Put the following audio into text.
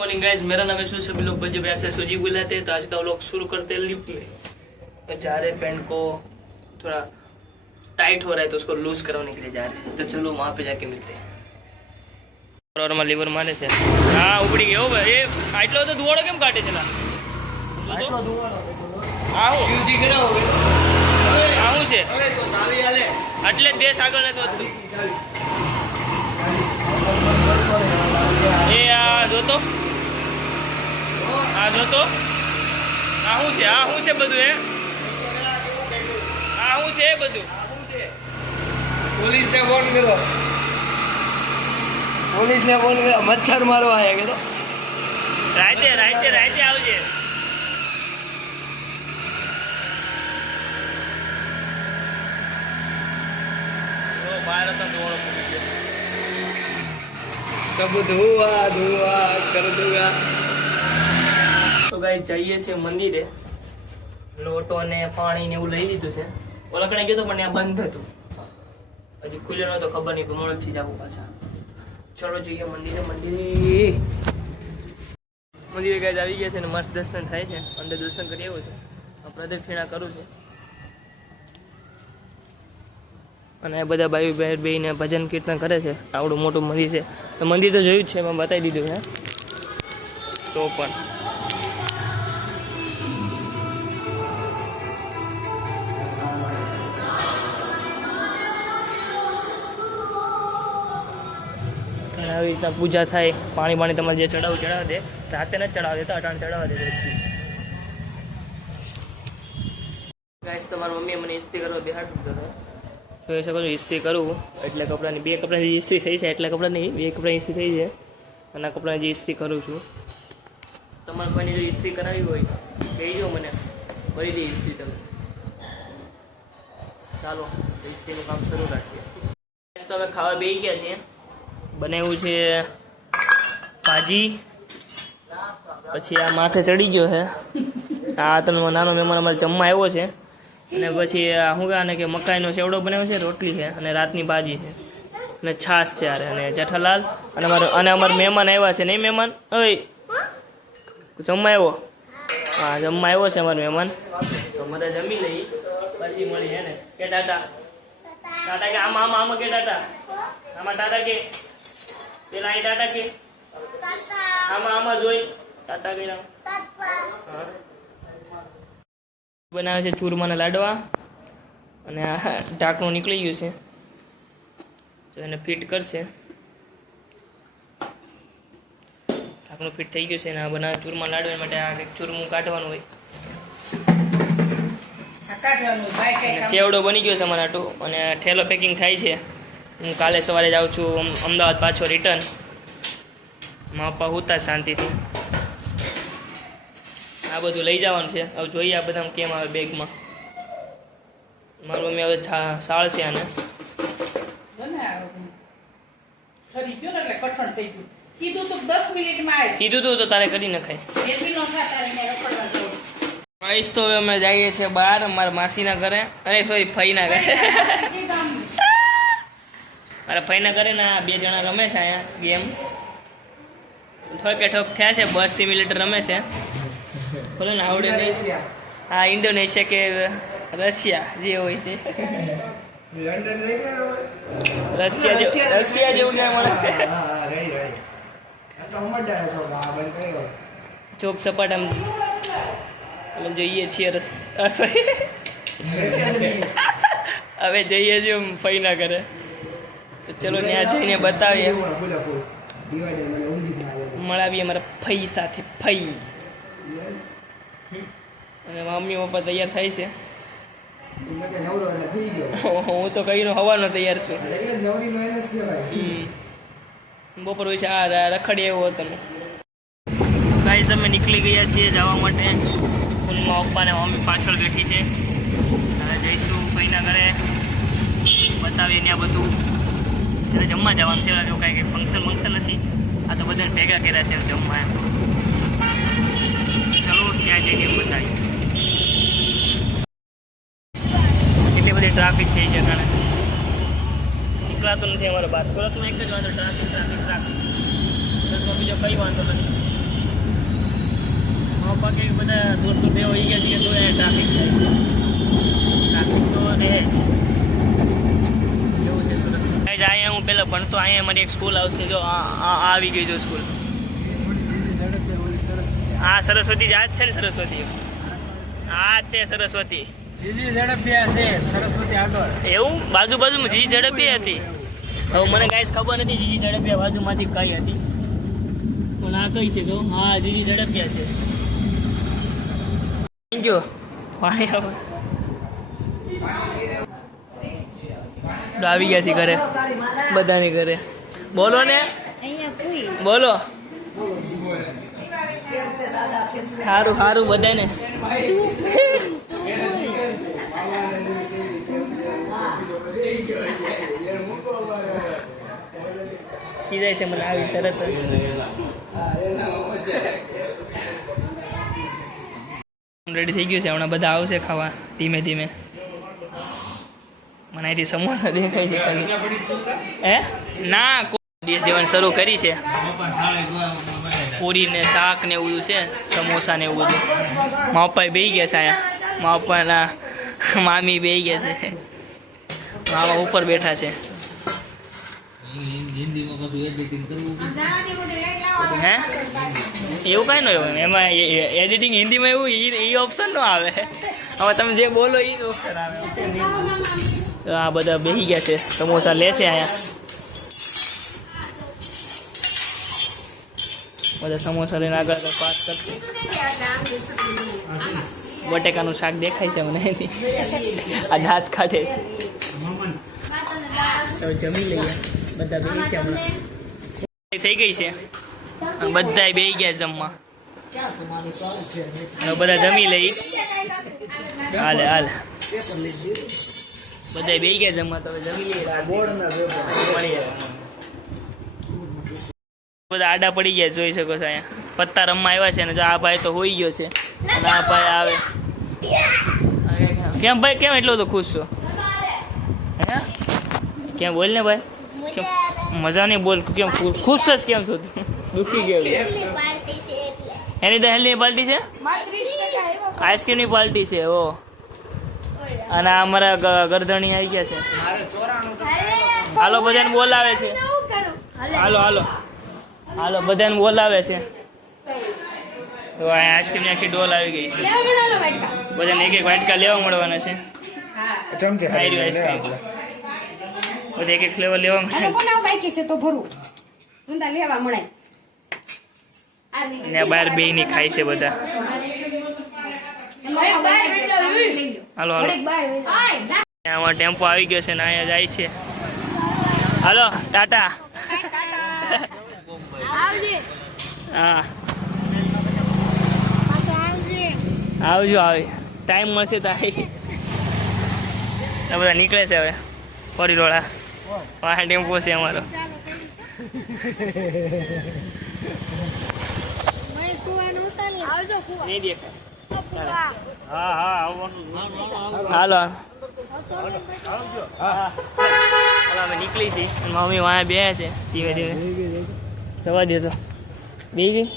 Morning guys, मेरा नाम है सूजी। सभी लोग मुझे वैसे सूजी बुलाते हैं। तो आज का व्लॉग शुरू करते हैं लिफ्ट में। जा रहे पैंट को थोड़ा टाइट हो रहा है तो उसको लूज करवाने के लिए जा रहे हैं। तो चलो वहां पे जाके मिलते हैं। और हमारा लीवर मारे थे। हाँ उपड़ी गयो भाई। आटलो तो दुवाड़ो केम काटे चला आटलो दुवाड़ो આવું યુજી કરાવો આવું છે તો ચાવી આલે એટલે દેશ આગળ નથી વધતું એ આ જોતો આ જોતો આ હું છે બધું એ આ હું છે બધું पुलिस ने फोन करो मच्छर मारवा आया के तो રાતે આવજે सब धुआ कर दूंगा। તો ગાઈસ જઈએ છે મંદિરે। લોટો ને પાણી ને એવું લઈ લીધું છે। ઓલકણે કીધું પણ ત્યાં બંધ હતું, હજી ખુલ્યો નતો, ખબર નહીં મોડથી જાવું પાછા। ચલો જઈએ મંદિરે। મંદિરે ગાઈસ આવી ગયા છે ને મસ્ત દર્શન થાય છે। અંદર દર્શન કરી આવ્યો છે, પ્રદક્ષિણા કરું છું અને બધા ભાઈ બહેન બેહીને ભજન કીર્તન કરે છે। આવડું મોટું મંદિર છે, તો મંદિર તો જોયું જ છે, મેં બતાવી દીધું છે। તો પણ આવી રીતના પૂજા થાય। પાણી તમારે જે ચડાવવું ચડાવી દે, રાતે ન ચડાવી દેતા, અટાણ ચડાવવા દે। ગાઈસ તમારી મમ્મીએ મને ઇસ્ત્રી કરવા બેહાડી દીધો છે। જોઈ શકો છો ઇસ્ત્રી કરું એટલે કપડાની બે કપડાની ઇસ્ત્રી થઈ છે, એટલા કપડાની બે કપડાની ઇસ્ત્રી થઈ છે અને આ કપડાની જે ઇસ્ત્રી કરું છું। તમારે કોઈની જો ઇસ્ત્રી કરાવી હોય કહીજો મને, કરી દે ઇસ્ત્રી તમે। ચાલો ઇસ્ત્રીનું કામ શરૂ રાખીએ। તો અમે ખાવા બેસી ગયા છીએ। બનાવ્યું છે ભાજી, પછી આ માથે ચડી ગયો છે આ તમે નાનો મહેમાન અમારે જમવા આવ્યો છે, અને પછી શું કહે ને કે મકાઈનો સેવડો બનાવ્યો છે, રોટલી છે અને રાતની ભાજી છે અને છાશ છે યાર, અને જેઠાલાલ અને અમારા મહેમાન આવ્યા છે। નહીં મહેમાન ઓય જમવા આવ્યો? હા જમવા આવ્યો છે અમારો મહેમાન। તો મને જમી લઈ પછી મળી હે ને કે ટાટા ટાટા કે આમાં કે ટાટા આમાં ટાટા કે પેલા અહીં ટાટા કે આમાં જોઈ ટાટા કે હા બનાવે છે ચૂરમાના લાડવા, અને આ ઢાંકણું નીકળી ગયું છે તો એને ફિટ કરશે। ઢાંકણું ફિટ થઈ ગયું છે અને આ બનાવે ચૂરમા લાડવા માટે આ કંઈક ચૂરમું કાઢવાનું હોય। સેવડો બની ગયો છે અમારા આટું, અને ઠેલો પેકિંગ થાય છે। હું કાલે સવારે જાઉં છું અમદાવાદ પાછો રિટર્ન। મારા પપ્પા હુતા શાંતિથી। આ બધું લઈ જવાનું છે, હવે જોઈએ આ બધા કેમ આવે બેગમાં। મારી મમ્મી હવે સાળ છે આને કીધું તું તો તારે કરી નખાય। તો હવે અમે જઈએ છીએ બહાર મારા માસીના ઘરે, અરે ફઈના ઘરે મારા ફઈના ઘરે ને આ બે જણા રમે છે અહીંયા ગેમ, ઠોકે ઠોક થયા છે, બસ સિમ્યુલેટર રમે છે। બોલો ને આવડે નહીં? હા ઇન્ડોનેશિયા કે રશિયા જે હોય તે, રશિયા જેવું છે મને। ચોક સપાટ આમ અમે જઈએ છીએ હવે જઈએ છીએ ફઈના ઘરે। તો ચલો ત્યાં જઈને બતાવીએ, મળાવીએ મારા ફઈ સાથે। ફઈ અને મમ્મી પપ્પા તૈયાર થાય છે। હું તો કહીનો હવાનો તૈયાર છું। બપોર હોય છે આ રખડી એવો હતો। ગાઈસ અમે નીકળી ગયા છીએ જવા માટે। સ્કૂલમાં પપ્પા ને મમ્મી પાછળ બેઠી છે। હવે જઈશું ફઈના ઘરે, બતાવીએ ત્યાં બધું। ત્યારે જમવા જવાનું છે, જો કાંઈ ફંક્શન નથી, આ તો બધાને ભેગા કર્યા છે જમવા એમ। ચલો ત્યાં જઈને બતાવીએ। એટલી બધી ટ્રાફિક થઈ છે કારણ નીકળાતું નથી અમારે બહાર। સુરતમાં એક જ વાંધો ટ્રાફિક। સુરતમાં બીજો કઈ વાંધો નથી। પપ્પા કે બધા દોસ્તો બે હોય ગયા છે તો ટ્રાફિક તો રહે એવું છે સુરત. અહીંયા હું પહેલાં ભણતો અહીંયા મારી એક સ્કૂલ આવશે જો આ આવી ગઈ જો સ્કૂલ. હા સરસ્વતી જ આ જ છે ને સરસ્વતી આ જ છે સરસ્વતી. જીજી ઝડપિયા છે સરસ્વતી આગળ. એવું બાજુમાં જીજી ઝડપી હતી. હવે મને ગાઈસ ખબર નથી જીજી ઝડપિયા બાજુમાંથી કઈ હતી પણ આ કઈ છે તો હા જીજી ઝડપિયા છે. જો પાણી આવી ગયા છે ઘરે બધાને ઘરે. બોલો ને બોલો સારું સારું બધાને. કીધાય છે મને આવી તરત રેડી થઈ ગયું છે. હમણાં બધા આવશે ખાવા ધીમે ધીમે. મને અહીંથી સમોસા દેખાય છે ખાલી. હે ના દિવસ દેવાની શરૂ કરી છે. પૂરી ને શાક ને એવું છે સમોસા ને એવું બધું. મારા પપ્પા બેસી ગયા છે અહીંયા. મારા પપ્પાના મામી બેસી ગયા છે. મામા ઉપર બેઠા છે. હે એવું કઈ ન હોય એમાં એડિટિંગ હિન્દીમાં એવું એ ઓપ્શન ન આવે. હવે તમે જે બોલો એ જ ઓપ્શન આવે. તો આ બધા બેસી ગયા છે સમોસા લેશે અહીંયા. બધા સમોસા લઈને આગળ પાસ કરશે. બટેકાનું શાક દેખાય છે મને એની. આ દાંત ખાધે. જમી લઈએ બધા બેસી છે હમણાં. થઈ ગઈ છે બધા બેસી ગયા જમવા. બધા જમી લઈ. હાલે હાલ બધા બેસી ગયા જમવા. તો જમી લઈએ. બધા આડા પડી ગયા જોઈ શકો છો અહીંયા. પત્તા રમવા આવ્યા છે ને જો આ ભાઈ તો હોઈ ગયો છે અને આ ભાઈ આવે. કેમ ભાઈ કેમ એટલો તો ખુશ છો? હે કેમ બોલ ને ભાઈ કેમ મજા નહીં બોલ કેમ ખુશ જ કેમ છો તું? દુખી ગયો એની દહેલની પાર્ટી છે આઈસ્ક્રીમની પાર્ટી છે. ઓ અને આ અમારા ગરદણી આવી ગયા છે. હાલો બધાને બોલાવે છે. હાલો હાલો હાલો બધાને બોલાવે છે. આઈસ્ક્રીમની આખી ડોલ આવી ગઈ છે. બધાને એક એક વાટકા લેવા મળવાના છે. આઈસ્ક્રીમ બધા એક એક ફ્લેવર લેવા મળે. બહાર બે ની ખાય છે બધા. હાલો હાલો આમાં ટેમ્પો આવી ગયો છે ને અહીંયા જાય છે. હાલો ટાટા. હા આવજો આવે ટાઈમ મળશે તો આવી. બધા નીકળે છે હવે ફરીરોળા. વાહ ટેમ્પો છે અમારો. હાલો અમે નીકળી છીએ. મમ્મી વાંહે બે છે ધીમે ધીમે જવા દે તો બે ગઈ.